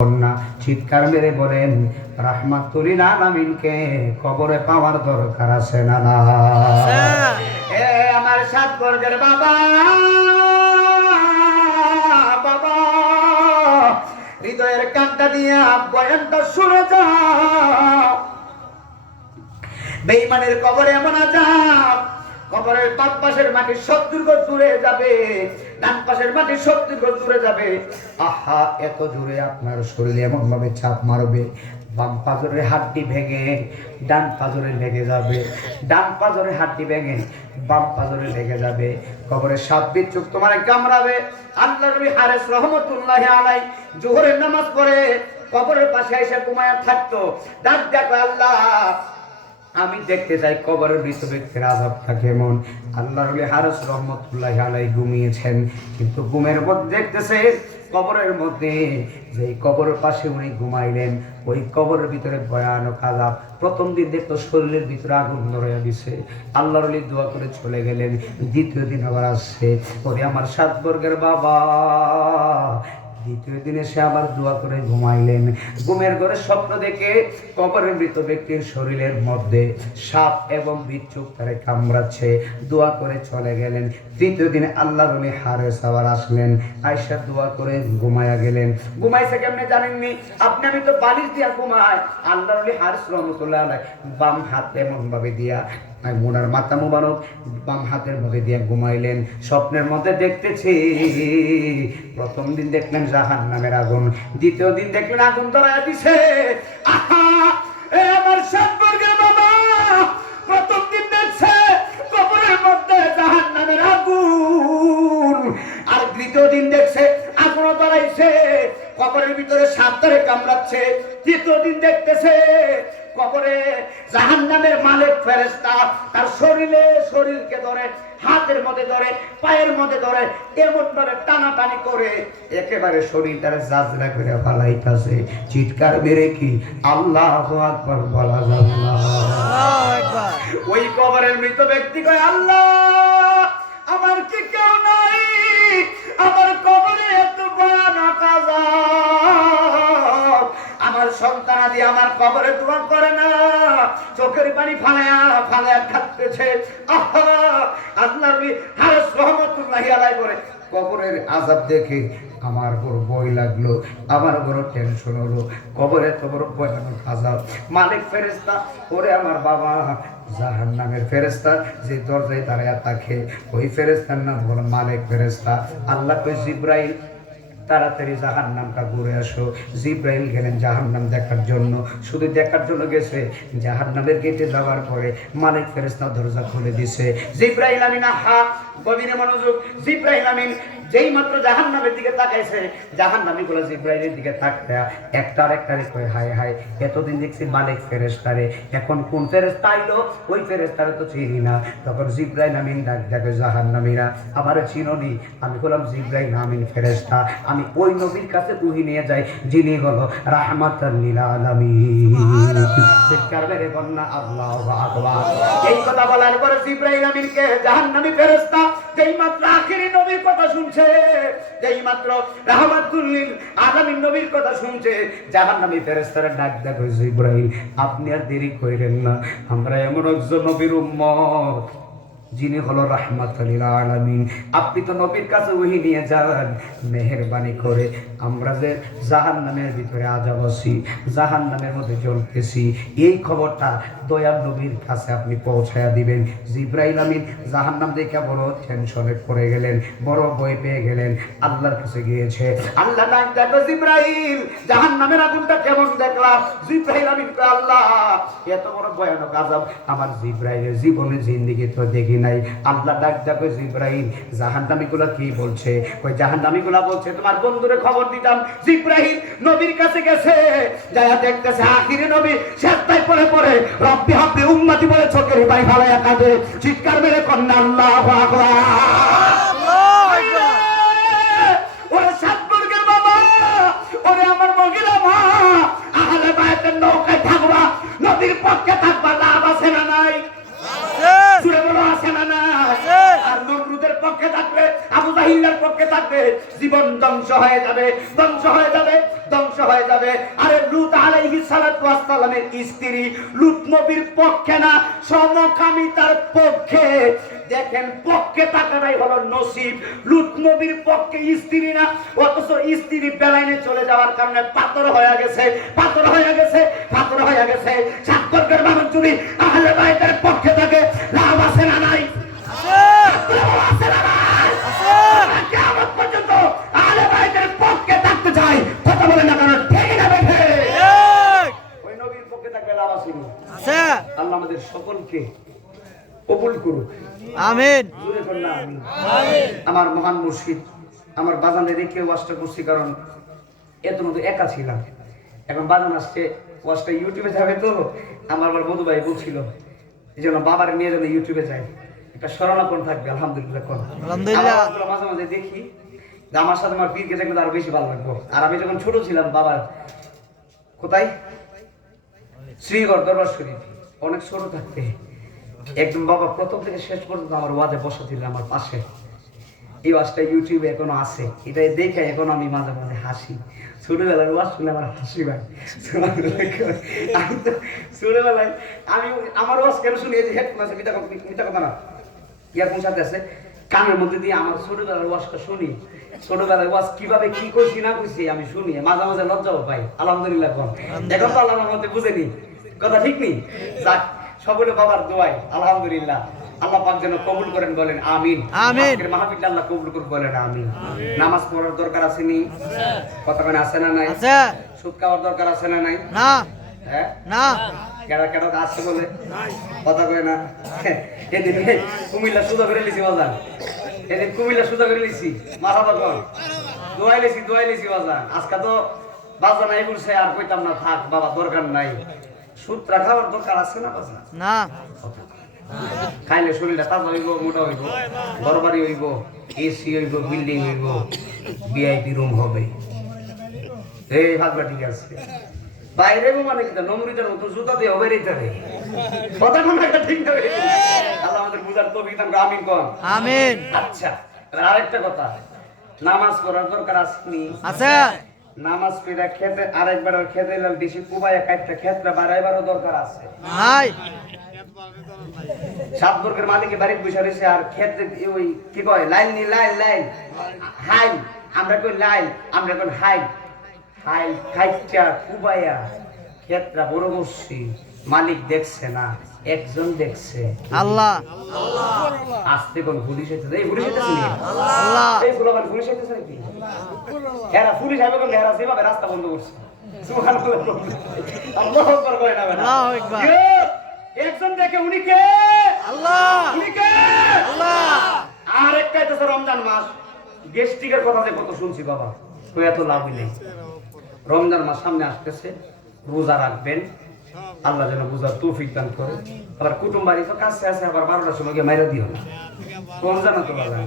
কন্যা চিৎকার মেরে বলেন রাহমাতুলিল আলামিনকে কবরে পাওয়ার দরকার আছে না না? এ আমার সাত বর্গের বাবা বাবা হৃদয়ের কান্টা দিয়ে বয়ানটা শুনে যাও বেইমানের কবরে এমন আজাব কবরের বাম পাশের মাটি সত্তর গজ দূরে যাবে, ডান পাশের মাটি সত্তর গজ দূরে যাবে। আহা, এত দূরে আপনার শরীরে এমন ভাবে চাপ মারবে, বাম পাজরের হাড্ডি ভেঙে ডান পাজরে লেগে যাবে, ডান পাজরের হাড্ডি ভেঙে বাম পাজরে লেগে যাবে। কবরের সাপ বিচ্ছুক তোমার কামড়াবে। আল্লাহ রবি হারেস রহমতুল্লাহ আলাই জোহরের নামাজ পড়ে কবরের পাশে এসে ঘুমায়া থাকতো। ডাক ডাকো আল্লাহ আমি দেখতে চাই কবরের মৃত ব্যক্তির আজাবটা কেমন। আল্লাহ হারস রহমতুল্লাহ আলাই ঘুমিয়েছেন, কিন্তু ঘুমের মধ্যে দেখতেছে কবরের মধ্যে যে কবরের পাশে উনি ঘুমাইলেন, ওই কবরের ভিতরে ভয়ানক আজাব প্রথম দিন দেখতো শরীরের ভিতরে আগুন ধরে দিছে। আল্লাহ রলি দোয়া করে চলে গেলেন, দ্বিতীয় দিন আবার আসছে। ওরে আমার সাত বর্গের বাবা দ্বিতীয় দিনে সে আবার দোয়া করে ঘুমাইলেন। ঘুমের ঘরে স্বপ্ন দেখে কবরের মৃত ব্যক্তির শরীরের মধ্যে সাপ এবং বিচ্ছুক তারে কামড়াচ্ছে। দোয়া করে চলে গেলেন। তৃতীয় দিনে আল্লাহ রলি হারেস আবার আসলেন। আয়সা দোয়া করে ঘুমায়া গেলেন। ঘুমাইছে কেমনে জানেননি? আপনি, আমি তো বালিশ দিয়া ঘুমাই। আল্লাহ রলি হারেস রহমতুল্লাহ বাম হাত এমন ভাবে দিয়া আর মোনার মাথা মোবারক, বাম হাতের মধ্যে দিয়ে ঘুমাইলেন। স্বপ্নের মধ্যে দেখতেছি, প্রথম দিন দেখলেন জাহান নামের আগুন, দ্বিতীয় দিন দেখলেন আগুন ধরায় দিছে। আমার বাবা, প্রথম দিন দেখছে কবরের মধ্যে জাহান নামের আগুন। আর দ্বিতীয় দিন দেখছে আগুনও ধরাইছে, কবরের ভিতরে সাপ ধরে কামড়াচ্ছে। তৃতীয় দিন দেখতেছে কবরে জাহান নামের মালিক ফেরেস্তা তার শরীরে শরীরকে ধরে হাতের মধ্যে ধরে পায়ের মধ্যে ধরে এমন ভাবে টানাটানি করে একেবারে শরীরটার জাজরা করে ফালাইতাছে। চিৎকার মেরে কি? আল্লাহ আকবার বলা যাবে না। ওই কবরের মৃত ব্যক্তি কয় আল্লাহ আমার কি কেউ নাই? আমার কবরে এত ভয়ানক আমার সন্তান আদি আমার কবরে দোয়া করে চোখের পানি ফালায়া ফালায়া খাচ্ছে। আহা! আল্লাহ হারস রহমতুল্লাহ আলাই করে কবরের আজাব দেখে আমার বড় বই লাগল, আমার বড় টেনশন হলো। কবরে তো বড় ভয়ানক আজাব মালিক ফেরেস্তা ওরে আমার বাবা জাহান নামের ফেরেস্তা যে দরজায় দাঁড়ায় থাকে, ওই ফেরেস্তার নাম হলো মালিক ফেরেস্তা আল্লাহ জিব্রাইল তাড়াতাড়ি জাহান নামটা ঘুরে আসো। জিব্রাইল গেলেন জাহান নাম দেখার জন্য। শুধু দেখার জন্য গেছে জাহান নামের গেটে যাওয়ার পরে মালিক ফেরেস্তা দরজা খুলে দিছে। জিব্রাইল আমিন, আহা, গভীরে মনোযোগ। জিব্রাইল আমিন, যেই মাত্র জাহান নামের দিকে তাকাইছে জাহান নামি গুলো জিব্রাইলের দিকে তাকতে একটা আর একটা কয় হায় হায়, এতদিন দেখছি মালিক ফেরেস্তারে এখন কোন ফেরেস্তা আইলো, ওই ফেরেস্তারে তো চিনি না। তখন জিব্রাইল আমিন ডাক ডাকে জাহান নামীরা আমারে চিননি, আমি বললাম জিব্রাইল আমিন ফেরেস্তা আমি ওই নবীর কাছে তুহি নিয়ে যাই যিনি হলো আল্লাহু আকবার। এই কথা বলার পরে জিব্রাইল আমিনকে জাহান্নামী ফেরেশতা যেই মাত্র আখেরি নবীর কথা শুনছে যেই মাত্র রাহমাতুল্লিল আলামিন নবীর কথা শুনছে জাহান্নামী ফেরেশতারা ডাক দেখো জিব্রাইল আপনি আর দেরি কইরেন না আমরা এমন একজন নবীর উম্মত। যিনি হলো রাহমাত আলামিন। আপনি তো নবীর কাছে ওহি নিয়ে যান। মেহরবানি করে আমরা যে জাহান নামের ভিতরে আজাবসি জাহান নামের মধ্যে জ্বলতেছি এই খবরটা দয়াল নবীর কাছে আপনি পৌঁছায়া দিবেন। জিব্রাইল আমিন জাহান নাম দেখে বড় টেনশনে পড়ে গেলেন, বড় ভয় পেয়ে গেলেন। আল্লাহর কাছে গিয়েছে, আল্লাহ ডাক দেখো জিব্রাইল জাহান নামের আগুনটা কেমন দেখলাম? জিব্রাইল আমিন আল্লাহ, এত বড় ভয়ানক আজাব আমার জিব্রাইলের জীবনে জিন্দিগি তো দেখি নাই। আল্লাহ ডাক দেখো জিব্রাইল জাহান্নামী গুলা কি বলছে? ওই জাহান্নামী গুলা বলছে, তোমার বন্ধুরে খবর দিতাম, জিব্রাইল নবীর কাছে গেছে। যায়া দেখতেছে, আখিরে নবী শেষটাই পরে পরে রব্বি হাব্বি উম্মতি বলে চোখের পানি ফালাইয়া কাঁদে। চিৎকার মেরে কন্যা আল্লাহ ওরে সাতবর্গের বাবা ওরে আমার মহিলা মা আহলে বায়াতের নৌকায় থাকবা নদীর পক্ষে থাকবা লাভ আছে না নাই? বলো আছে না না আর নমরুদের পক্ষে থাকবে? আবু জাহিল্লার পক্ষে থাকবে, জীবন ধ্বংস হয়ে যাবে, ধ্বংস হয়ে যাবে, ধ্বংস হয়ে যাবে। আরে লুত ওয়াস সালামের স্ত্রী, লুত নবীর পক্ষে না সমকামিতার পক্ষে। দেখেন, পক্ষে থাকাটাই হলো নসিব। লুত নবীর পক্ষে স্ত্রী না, অথচ স্ত্রী বেলাইনে চলে যাওয়ার কারণে পাথর হয়ে গেছে, পাথর হয়ে গেছে, পাথর হয়ে গেছে। সাক্ষরের মানুষ যদি আহলে বাইতের পক্ষে থাকে, লাভ আছে না নাই? আমাদের সকলকে কবুল করুক। আমিন। আমার মহান মুর্শিদ আমার বাজানে রেখে ওয়াজটা করছি কারণ এত মতো একা ছিলাম। এখন বাজান আসছে ওয়াজটা ইউটিউবে যাবে তো। আমার আবার মধু ভাই বলছিল এই জন্য বাবার নিয়ে যেন ইউটিউবে যায়। একটা স্মরণাপন থাকবে আলহামদুলিল্লাহ কোন। আলহামদুলিল্লাহ। আমার মাঝে মাঝে দেখি আমার সাথে আমার পীরকে দেখলে আরও বেশি ভালো লাগবে। আর আমি যখন ছোট ছিলাম বাবার কোথায়? শ্রীগড় দরবার শরীফ। অনেক ছোট থাকতে। একদম বাবা প্রথম থেকে শেষ পর্যন্ত আমার ওয়াজে বসা ছিল আমার পাশে। এই ওয়াজটা ইউটিউবে এখনও আছে। এটা দেখে এখন আমি মাঝে মাঝে হাসি। ছোটবেলায় ওয়াজ শুনে আমার হাসি ভাই ছোটবেলায় আমি আমার ওয়াজ কেন শুনি? এই যে হেডফোন আছে মিথ্যা মিথ্যা কথা না। ইয়ারফোন সাথে আছে। কানের মধ্যে দিয়ে আমার ছোটবেলার ওয়াজটা শুনি। ছোটবেলায় ওয়াজ কীভাবে কি কইছি না কইছি আমি শুনি। মাঝে মাঝে লজ্জাও পাই। আলহামদুলিল্লাহ কোন এখন তো আল্লাহ মধ্যে বুঝেনি কথা ঠিক নেই? যাক সকলে বাবার দোয়াই আলহামদুলিল্লাহ। আল্লাহ পাক যেন কবুল করেন বলেন আমিন। আমিন। মাহফিল আল্লাহ কবুল করুন বলেন আমিন। নামাজ পড়ার দরকার আছে নি? কথা মানে আছে না নাই? আছে। সুদ খাওয়ার দরকার আছে না নাই? না। হ্যাঁ? না। কেডা কেডা আছে বলে? কথা কয় না। এদিন কুমিল্লা সুদা করে লিছি বাজান। এদিন কুমিল্লা সুদা করে লিছি মাথা তখন দোয়াই লিছি দোয়াই লিছি বাজান। আজকে তো বাজান নাই বলছে আর কইতাম না থাক বাবা দরকার নাই। সুদ রাখাবার দরকার আছে না বাজান? না। খাইলে শরীরটা তাজা হইব মোটা হইব ঘরবাড়ি হইব এসি হইব বিল্ডিং হইব ভিআইপি রুম হবে। এই ঠিক আছে। বাইরে মানে কিটা নমরিটার মতো জুতা দিয়ে হবে রে তারে। কথা কোন একটা ঠিক না আল্লাহ আমাদের বুঝার তো বিধান আমিন কোন। আমিন। আচ্ছা আরেকটা কথা। নামাজ পড়ার দরকার আসেনি আছে। নামাজ পড়া খেতে আরেকবার খেতে লাল বেশি কুবাইয়া কাটটা ক্ষেত্রে বাড়াইবারও দরকার আছে। নাই সাতবর্গের মালিকে বসে রয়েছে আর ক্ষেত্রে ওই কি কয় লাইন নি লাইন লাইন। হাইল আমরা কই লাইন আমরা কই হাইল। হাইল খাইচা কুবাইয়া ক্ষেত্রা বড় মালিক দেখছে না একজন দেখছে। আল্লাহ। আসতে কোন পুলিশ হইতেছে এই পুলিশ হইতেছে? আল্লাহ। এই ফুলবান পুলিশ হইতেছে নাকি এরা পুলিশ হবে কোন এরা যেভাবে রাস্তা বন্ধ করছে। আল্লাহু আকবার কয় না আল্লাহু আকবার। ইয়ে, একজন দেখে উনি কে? আল্লাহ। উনি কে? আল্লাহ। আর একটা আইতেছে রমজান মাস। গেস্টিকের কথা যে কত শুনছি বাবা। তো এত লাভ নেই রমজান মাস সামনে আসতেছে। রোজা রাখবেন। আল্লাহ যেন বুঝার তৌফিক দান করে। আবার কুটুম বাড়ি তো কাছে আছে আবার বারোটার সময় গিয়ে মাইরা দিও না। রমজান তো বাবা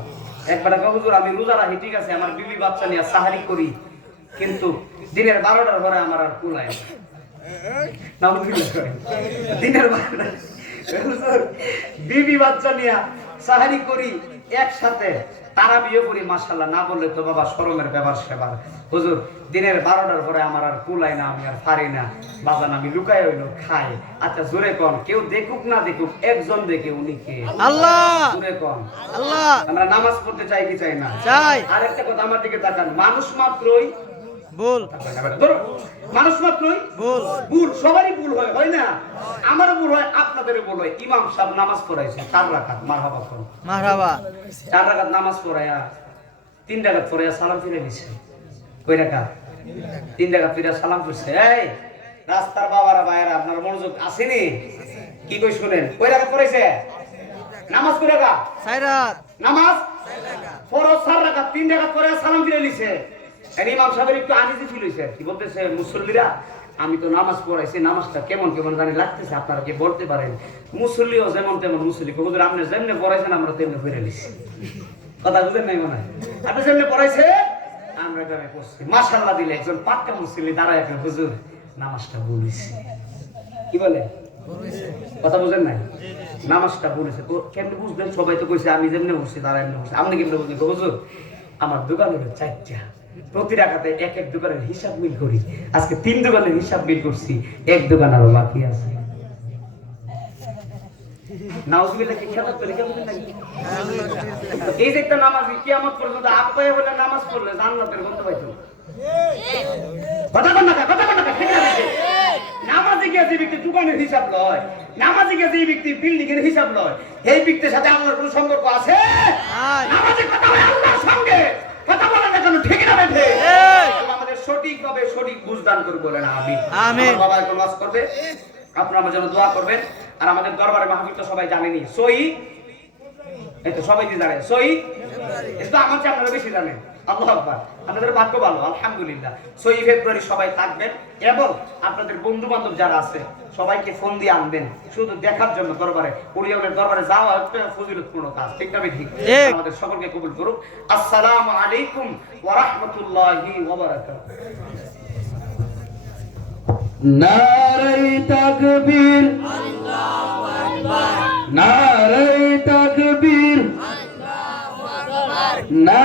একবার হুজুর, আমি রোজা রাখি, ঠিক আছে, আমার বিবি বাচ্চা নিয়ে সাহারি করি, কিন্তু দিনের বারোটার পরে আমার আর কুলায় না। দিনের বারোটা বিবি বাচ্চা নিয়ে সাহারি করি একসাথে তারা বিয়ে করি মাসাল্লাহ না বললে তো বাবা সরমের ব্যাপার সেবার। হুজুর দিনের বারোটার পরে আমার আর কুলাই না আমি আর পারি না। বাজান আমি লুকাই হইল খাই। আচ্ছা জোরে কন কেউ দেখুক না দেখুক একজন দেখে উনি কে? আল্লাহ! জোরে কন। আল্লাহ! আমরা নামাজ পড়তে চাই কি চাই না? চাই। আর একটা কথা আমার দিকে তাকান মানুষ মাত্রই বল মানুষ মাত্রই বল ভুল। সবারই ভুল হয় হয় না? আমারও ভুল হয় আপনাদেরও ভুল হয়। ইমাম সাহেব নামাজ পড়াইছে চার রাখাত মারহাবা করুন। মারহাবা। চার রাখাত নামাজ পড়াইয়া তিন রাখাত পড়াইয়া সালাম ফিরে দিছে কই রাখাত তিন রাখাত ফিরে সালাম ফিরছে এই রাস্তার বাবারা ভাইয়েরা আপনার মনোযোগ আসেনি? কি কই শুনেন? কই রাখাত পড়াইছে? নামাজ কই রাখা সাইরাত। নামাজ? ফরজ চার রাখাত তিন রাখাত পড়াইয়া সালাম ফিরে দিছে আর ইমাম সাহেবের একটু ফিল হইছে কি। বলতেছে, মুসল্লিরা, আমি তো নামাজ পড়াইছি, নামাজটা কেমন কেমন জানি লাগতেছে, আপনারা কি বলতে পারেন? মুসল্লিও যেমন তেমন মুসল্লি। হুজুর, আপনি যেমনি পড়াইছেন, আমরা তেমনি ফিরে নিছি। কথা বুঝেন নাই মনে হয়? আপনি পড়াইছে আমরা এটা করছি মাশাল্লাহ দিলে একজন পাক্কা মুসল্লি দাঁড়ায় একটা হুজুর, নামাজটা বলিছি কি বলে? কথা বুঝেন নাই? নামাজটা বলেছে তো কেমনি বুঝবেন? সবাই তো কইছে, আমি যেমনি বসছি তারা এমনি বসছে আপনি কেমনি বুঝলেন হুজুর, আমার দোকান হলো চারটা। প্রতি রাখাতে এক এক দোকানের হিসাব মিল করি। আজকে তিন দোকানের হিসাব মিল করছি এক দোকান আরও বাকি আছে। এই যে একটা নামাজ কিয়ামত পর্যন্ত আপায় বলে নামাজ পড়লে জান্নাতের গন্ধ পাইতো। কথা কন না কথা কন না ঠিক না নামাজে গিয়ে যে ব্যক্তি দোকানের হিসাব লয় নামাজে গিয়ে যে ব্যক্তি বিল্ডিং এর হিসাব লয় এই ব্যক্তির সাথে আল্লাহর কোনো সম্পর্ক আছে? নামাজে কথা বলে আল্লাহর সঙ্গে কথা বলে কেন ঠিক না বেঁধে। আমাদের সঠিকভাবে সঠিক বুঝদান করে বলেন আমি আমিন। বাবা একটু নাচ করবে আপনারা আমার জন্য দোয়া করবেন। আর আমাদের দরবারে মাহফিল তো সবাই জানেনি। সই? এই তো সবাই জানে? সই? এটা আমার চেয়ে আপনারা বেশি জানেন। আল্লাহ আকবার। আপনাদের ভাগ্য ভালো আলহামদুলিল্লাহ। সই ফেব্রুয়ারি সবাই থাকবেন এবং আপনাদের বন্ধু বান্ধব যারা আছে সবাইকে ফোন দিয়ে আনবেন। শুধু দেখার জন্য দরবারে উলিয়াউলের দরবারে যাওয়া একটা ফজিলতপূর্ণ কাজ ঠিক না ঠিক। আমাদের সকলকে কবুল করুক। আসসালামু আলাইকুম ওয়া রাহমাতুল্লাহি ওয়া বারাকাতুহু। নারাই তাকবীর। নারাই তাকবীর। না